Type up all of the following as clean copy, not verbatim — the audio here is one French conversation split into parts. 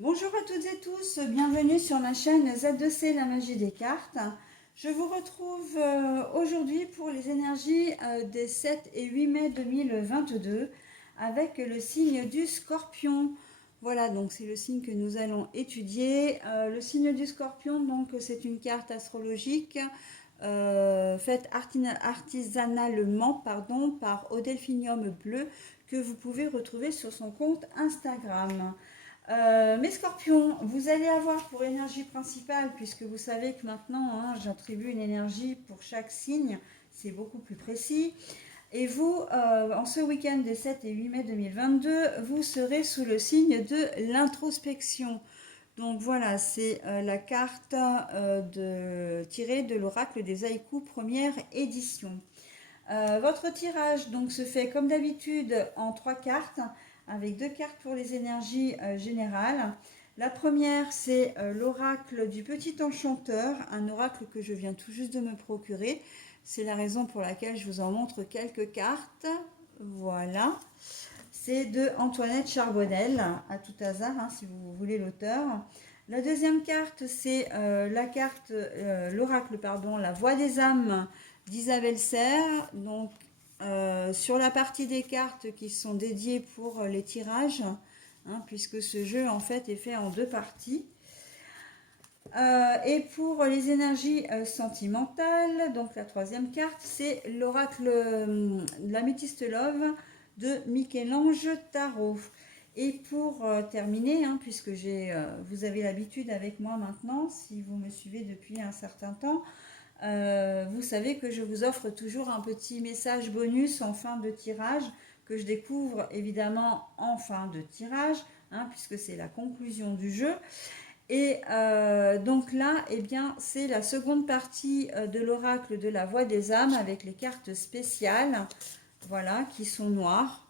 Bonjour à toutes et tous, bienvenue sur ma chaîne Z2C, la magie des cartes. Je vous retrouve aujourd'hui pour les énergies des 7 et 8 mai 2022 avec le signe du Scorpion. Voilà, donc c'est le signe que nous allons étudier. Le signe du Scorpion, donc c'est une carte astrologique faite artisanalement par Odelphinium Bleu que vous pouvez retrouver sur son compte Instagram. Mes scorpions, vous allez avoir pour énergie principale, puisque vous savez que maintenant j'attribue une énergie pour chaque signe, c'est beaucoup plus précis. Et vous, en ce week-end des 7 et 8 mai 2022, vous serez sous le signe de l'introspection. Donc voilà, c'est la carte tirée de l'oracle des haïkus première édition. Votre tirage donc se fait comme d'habitude en 3 cartes, avec 2 cartes pour les énergies générales. La première, c'est l'oracle du petit enchanteur, un oracle que je viens tout juste de me procurer. C'est la raison pour laquelle je vous en montre quelques cartes. Voilà. C'est de Antoinette Charbonnel, à tout hasard, si vous voulez l'auteur. La deuxième carte, c'est l'oracle, La Voix des âmes d'Isabelle Serre. Donc, sur la partie des cartes qui sont dédiées pour les tirages, puisque ce jeu en fait est fait en 2 parties. Et pour les énergies sentimentales, donc la troisième carte, c'est l'oracle de l'améthyste love de Michel-Ange Tarot. Et pour terminer, puisque vous avez l'habitude avec moi maintenant, si vous me suivez depuis un certain temps, vous savez que je vous offre toujours un petit message bonus en fin de tirage, que je découvre évidemment en fin de tirage, puisque c'est la conclusion du jeu. Et donc là, eh bien, c'est la seconde partie de l'oracle de la Voix des âmes avec les cartes spéciales, voilà, qui sont noires,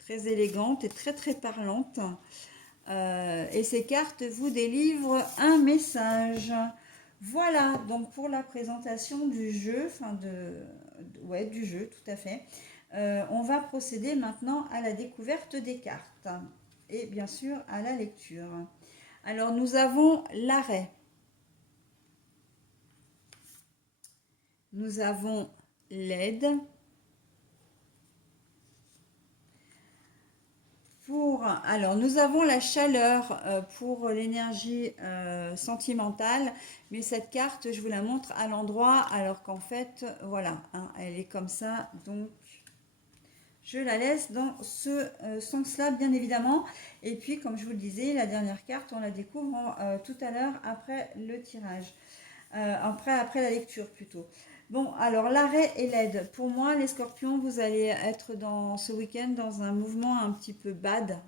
très élégantes et très très parlantes. Et ces cartes vous délivrent un message. Voilà, donc pour la présentation du jeu, ouais, du jeu, tout à fait. On va procéder maintenant à la découverte des cartes et bien sûr à la lecture. Alors nous avons l'arrêt, nous avons l'aide. Alors nous avons la chaleur pour l'énergie sentimentale, mais cette carte je vous la montre à l'endroit alors qu'en fait voilà, elle est comme ça, donc je la laisse dans ce sens-là bien évidemment. Et puis comme je vous le disais, la dernière carte on la découvre tout à l'heure après le tirage. Après la lecture plutôt. Bon, alors l'arrêt et l'aide. Pour moi, les scorpions, vous allez être dans ce week-end dans un mouvement un petit peu bad,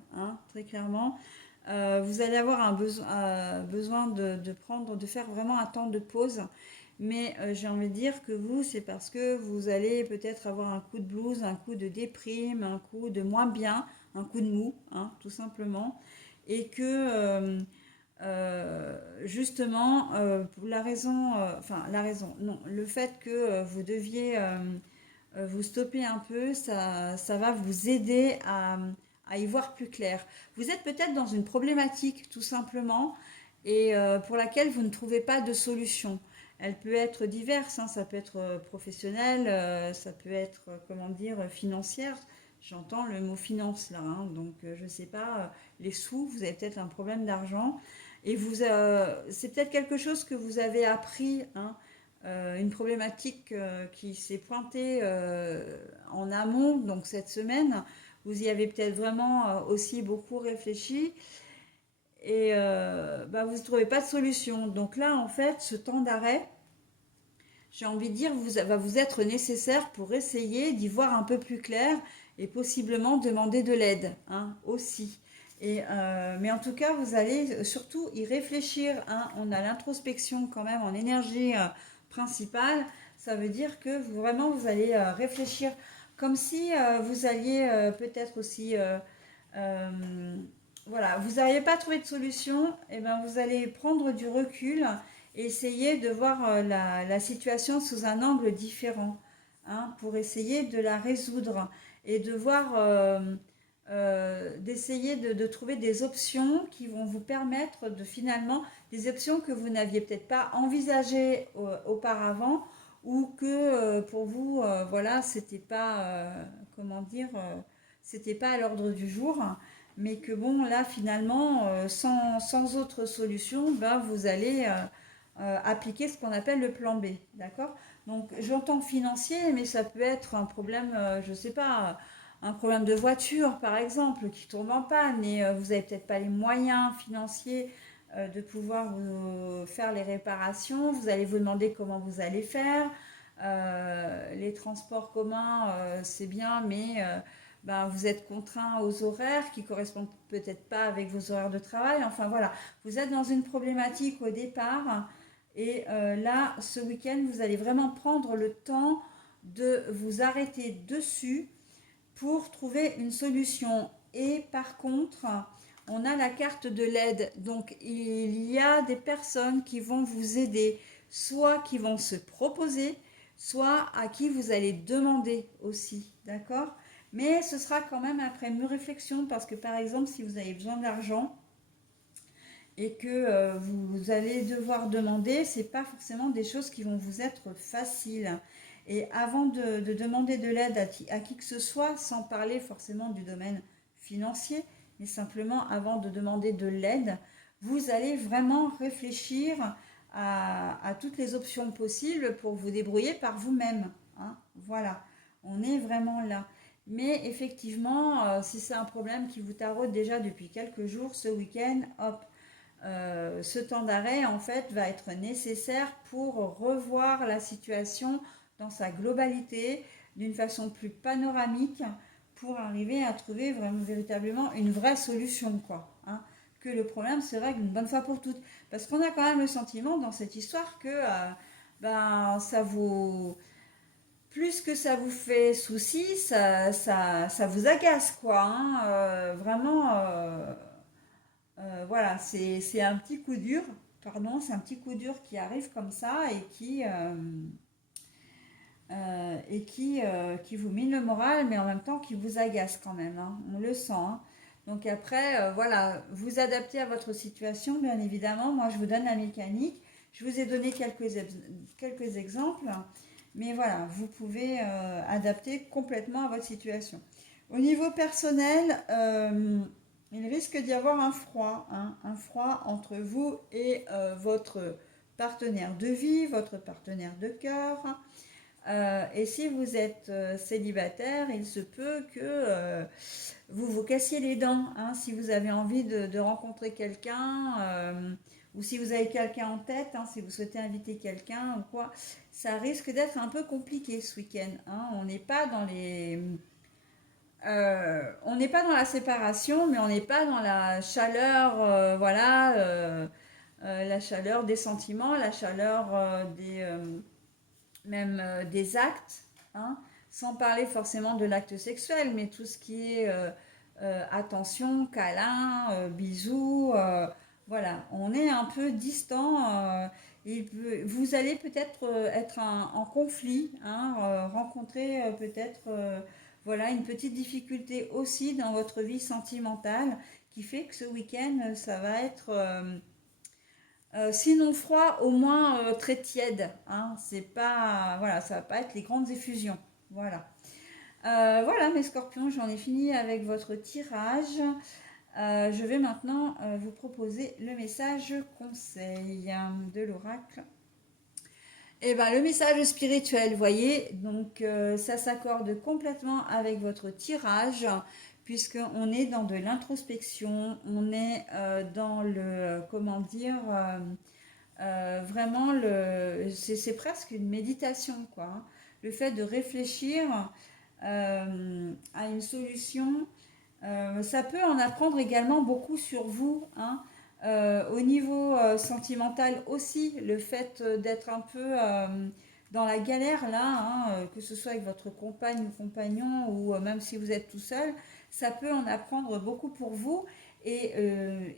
très clairement. Vous allez avoir besoin de faire vraiment un temps de pause. Mais j'ai envie de dire que vous, c'est parce que vous allez peut-être avoir un coup de blues, un coup de déprime, un coup de moins bien, un coup de mou, tout simplement. Et que justement, non, le fait que vous deviez vous stopper un peu, ça va vous aider à y voir plus clair. Vous êtes peut-être dans une problématique tout simplement et pour laquelle vous ne trouvez pas de solution. Elle peut être diverse, ça peut être professionnel, ça peut être, comment dire, financière. J'entends le mot finance là, donc je ne sais pas, les sous, vous avez peut-être un problème d'argent. Et c'est peut-être quelque chose que vous avez appris, une problématique qui s'est pointée en amont, donc cette semaine. Vous y avez peut-être vraiment aussi beaucoup réfléchi et vous ne trouvez pas de solution. Donc là, en fait, ce temps d'arrêt, j'ai envie de dire, va vous être nécessaire pour essayer d'y voir un peu plus clair et possiblement demander de l'aide aussi. Mais en tout cas, vous allez surtout y réfléchir. On a l'introspection quand même en énergie principale. Ça veut dire que vraiment, vous allez réfléchir comme si vous alliez peut-être aussi... voilà, vous n'arrivez pas à trouver de solution, et ben vous allez prendre du recul et essayer de voir la situation sous un angle différent, pour essayer de la résoudre et de voir d'essayer de trouver des options qui vont vous permettre de finalement, des options que vous n'aviez peut-être pas envisagées auparavant, ou que pour vous, voilà, c'était pas, comment dire, c'était pas à l'ordre du jour, mais que bon, là, finalement, sans autre solution, ben, vous allez appliquer ce qu'on appelle le plan B, d'accord? Donc, j'entends financier, mais ça peut être un problème, je sais pas, un problème de voiture, par exemple, qui tombe en panne, et vous n'avez peut-être pas les moyens financiers de pouvoir vous faire les réparations. Vous allez vous demander comment vous allez faire. Les transports communs, c'est bien, mais ben, vous êtes contraint aux horaires qui correspondent peut-être pas avec vos horaires de travail. Enfin voilà, vous êtes dans une problématique au départ. Et là, ce week-end, vous allez vraiment prendre le temps de vous arrêter dessus pour trouver une solution. Et par contre, on a la carte de l'aide. Donc, il y a des personnes qui vont vous aider, soit qui vont se proposer, soit à qui vous allez demander aussi. D'accord? Mais ce sera quand même après une réflexion, parce que par exemple, si vous avez besoin d'argent et que vous allez devoir demander, c'est pas forcément des choses qui vont vous être faciles. Et avant de demander de l'aide à qui que ce soit, sans parler forcément du domaine financier, mais simplement avant de demander de l'aide, vous allez vraiment réfléchir à toutes les options possibles pour vous débrouiller par vous-même, hein. Voilà, on est vraiment là. Mais effectivement, si c'est un problème qui vous taraude déjà depuis quelques jours, ce week-end, hop, ce temps d'arrêt en fait va être nécessaire pour revoir la situation dans sa globalité, d'une façon plus panoramique, pour arriver à trouver vraiment véritablement une vraie solution, quoi, hein. Que le problème se règle une bonne fois pour toutes, parce qu'on a quand même le sentiment dans cette histoire que ben ça vous, plus que ça vous fait souci, ça vous agace, quoi, hein. Vraiment, voilà, c'est un petit coup dur, pardon, c'est un petit coup dur qui arrive comme ça qui vous mine le moral, mais en même temps qui vous agace quand même, hein, on le sent, hein. Donc après, voilà, vous adaptez à votre situation, bien évidemment. Moi, je vous donne la mécanique. Je vous ai donné quelques exemples, mais voilà, vous pouvez adapter complètement à votre situation. Au niveau personnel, il risque d'y avoir un froid, hein, un froid entre vous et votre partenaire de vie, votre partenaire de cœur. Et si vous êtes célibataire, il se peut que vous vous cassiez les dents, hein, si vous avez envie de rencontrer quelqu'un, ou si vous avez quelqu'un en tête, hein, si vous souhaitez inviter quelqu'un ou quoi, ça risque d'être un peu compliqué ce week-end, hein. On n'est pas dans la séparation, mais on n'est pas dans la chaleur, voilà, la chaleur des sentiments, la chaleur même des actes, hein, sans parler forcément de l'acte sexuel, mais tout ce qui est attention, câlin, bisous, voilà, on est un peu distant. Vous allez peut-être être en conflit, hein, rencontrer peut-être voilà, une petite difficulté aussi dans votre vie sentimentale, qui fait que ce week-end, ça va être sinon froid, au moins très tiède, hein. C'est pas, voilà, ça va pas être les grandes effusions. Voilà. Voilà mes scorpions, j'en ai fini avec votre tirage. Je vais maintenant vous proposer le message conseil de l'oracle. Et ben, le message spirituel, vous voyez, donc ça s'accorde complètement avec votre tirage, puisqu'on est dans de l'introspection, on est dans le, comment dire, vraiment, c'est presque une méditation, quoi, hein. Le fait de réfléchir à une solution, ça peut en apprendre également beaucoup sur vous, hein. Au niveau sentimental aussi, le fait d'être un peu dans la galère là, hein, que ce soit avec votre compagne ou compagnon, ou même si vous êtes tout seul, ça peut en apprendre beaucoup pour vous. Et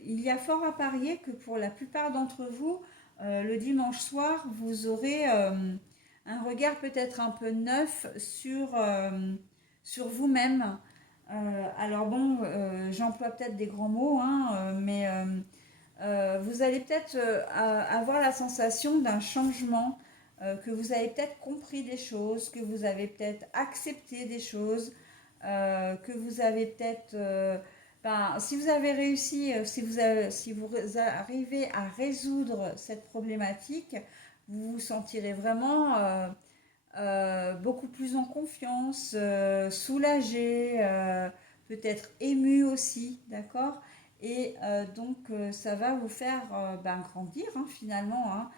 il y a fort à parier que pour la plupart d'entre vous, le dimanche soir, vous aurez un regard peut-être un peu neuf sur vous-même, Alors bon, j'emploie peut-être des grands mots, hein, mais vous allez peut-être avoir la sensation d'un changement, que vous avez peut-être compris des choses, que vous avez peut-être accepté des choses, que vous avez peut-être... si vous avez réussi, si vous arrivez à résoudre cette problématique, vous vous sentirez vraiment beaucoup plus en confiance, soulagé, peut-être ému aussi, d'accord? Et donc ça va vous faire grandir hein, finalement, hein,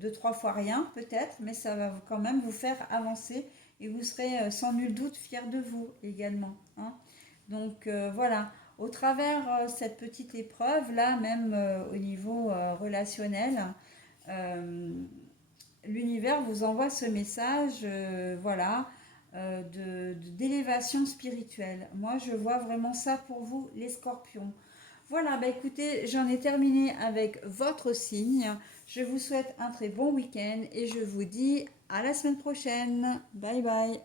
deux, trois fois rien peut-être, mais ça va quand même vous faire avancer et vous serez sans nul doute fier de vous également, hein. Donc voilà, au travers cette petite épreuve là, même au niveau relationnel, euh, l'univers vous envoie ce message, voilà, d'élévation spirituelle. Moi, je vois vraiment ça pour vous, les scorpions. Voilà, bah écoutez, j'en ai terminé avec votre signe. Je vous souhaite un très bon week-end et je vous dis à la semaine prochaine. Bye bye.